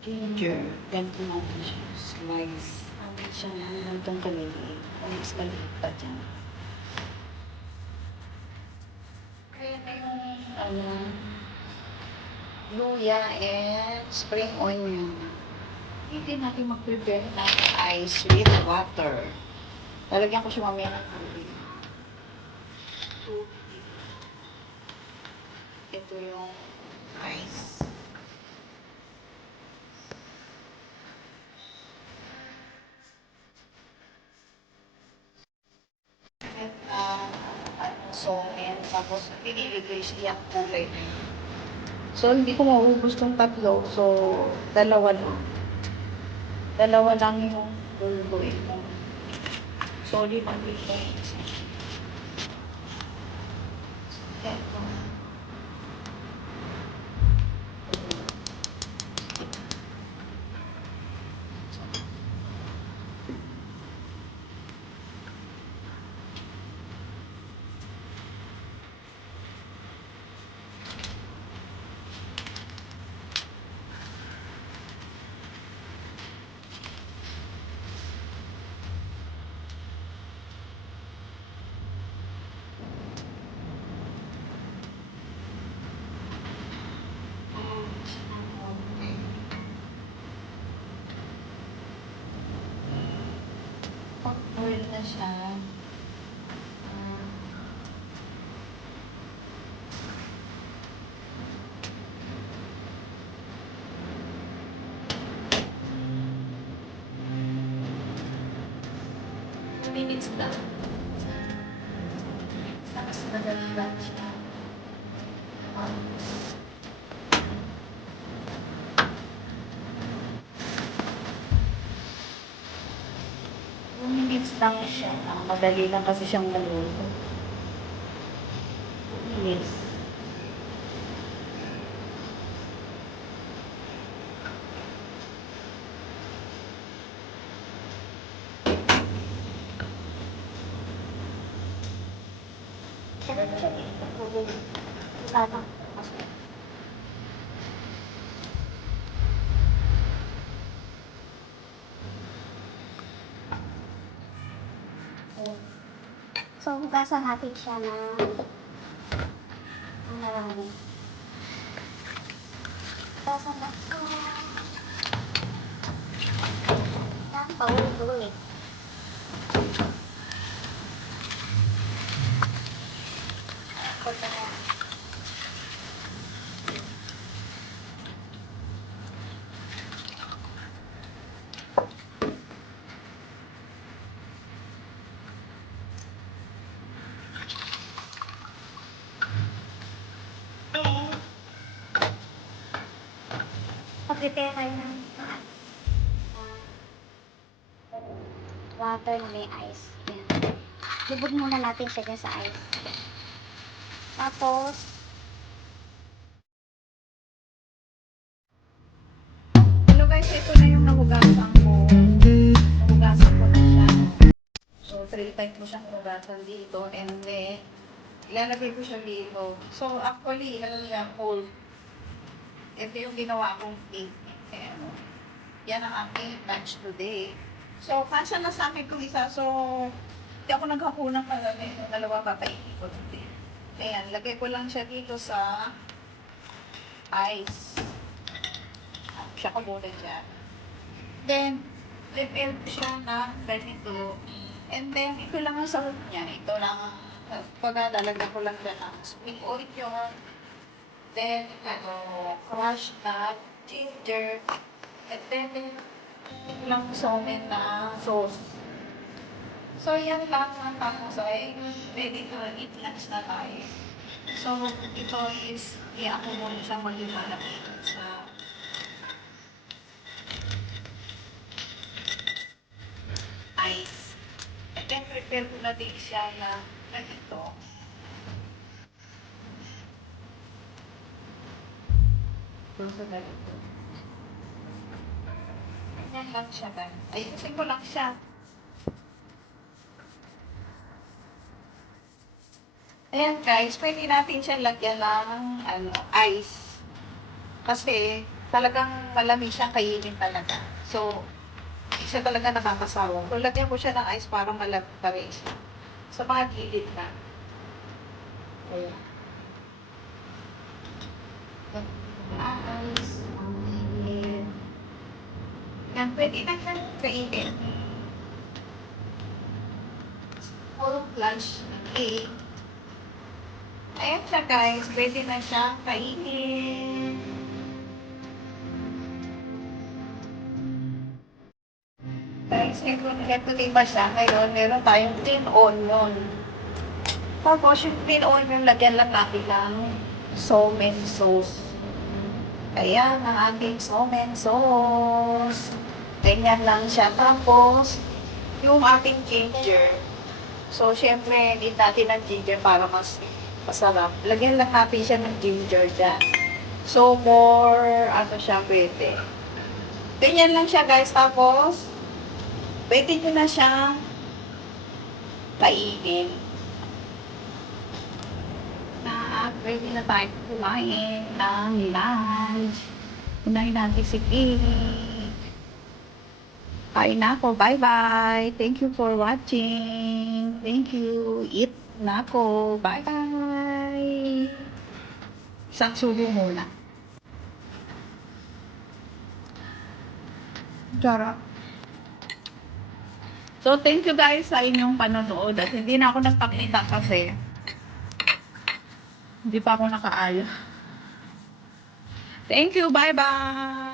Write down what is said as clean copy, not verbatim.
Ginger. Ganito natin siya. Slice. Hanggang siya hanggang kaliliit. Mas maliit pa dyan. Kaya na yung luya and spring onion. Hindi natin mag-prepare ng ice with water. Lalagyan ko siya mamaya ng tubig. Ito yung ice. So, and tapos pinilagay siya yung kulay. So, hindi ko mauubos tong tatlo. So, dalawa lang. Dalawa lang yung luluin mo. Sorry, mag-ito. Ito. Pag-boil na siya, minutes lang. Tapos nagalitan siya. 2 minutes lang siya. Madali lang kasi siyang maluto. 2 minutes. Ano? So, hugasan natin siya na marami. Hugasan natin ko. Tapos, paulit-ulit. Pag-prepare tayo ng water na may ice. Yan. Lubog muna natin siya dyan sa ice. Tapos, Hello guys, ito na yung nahugasan ko. Nahugasan ko na siya. So, 3 times mo siyang hugasan dito. And then, ilalagay ko siya dito. So, actually, ano niya, whole. Ito yung ginawa kong cake. Ayan. Yan ang aking lunch today. So, kasya na sa akin kung isa. So, hindi ako naghakunang marami. Yung dalawa kakainin ko today. Ayan, lagay ko lang siya dito sa ice. Siya ko muna dyan. Then, prepare ko siya ng ganito. And then, ito lang ang sahog niya. Ito lang. Pagdalagyan ko lang dyan ang sweet onion. Then, crushed nut, ginger. And then, lang somen na sauce. So, yan lang ang tapos ay ready to eat lunch na tayo. So, ito is, ako muna siya mag-ibalap sa ice. And then, prepare ko na din siya na ganito. So, ganito. Ganyan lang siya ba? Ayusin ko lang siya. Ayan guys, pwede natin siya lagyan ng ice. Kasi, talagang malamig siyang kainin talaga. So, siya talaga nakakasawa. So, lagyan ko siya ng ice para malamig pa rin siya. Sa mga gilid na. Ayan. Ice. Ayan. Yan, pwede na siyang kainin. Puro lunch na cake. Ayan siya guys, pwede na siyang kainin. Guys, ito diba siya ngayon, meron tayong green onion. Tapos yung green onion, lagyan lang natin ng somen sauce. Ayan ang ating somen sauce. Ganyan lang siya. Tapos, yung ating ginger. So, syempre, need natin ng ginger para mas masarap. Lagyan lang natin siya ng ginger dyan. So, more, ano siya, pwede. Ganyan lang siya, guys. Tapos, pwede nyo na siyang kainin. Pwede na tayo kumain ng lunch. Unahin natin si Pig. Kain na ako. Bye-bye. Thank you for watching. Thank you. Eat na ako. Bye-bye. Isang subo muna. Charot. So, thank you guys sa inyong panonood. At hindi na ako nagpakita kasi hindi pa ako nakaaya. Thank you. Bye-bye.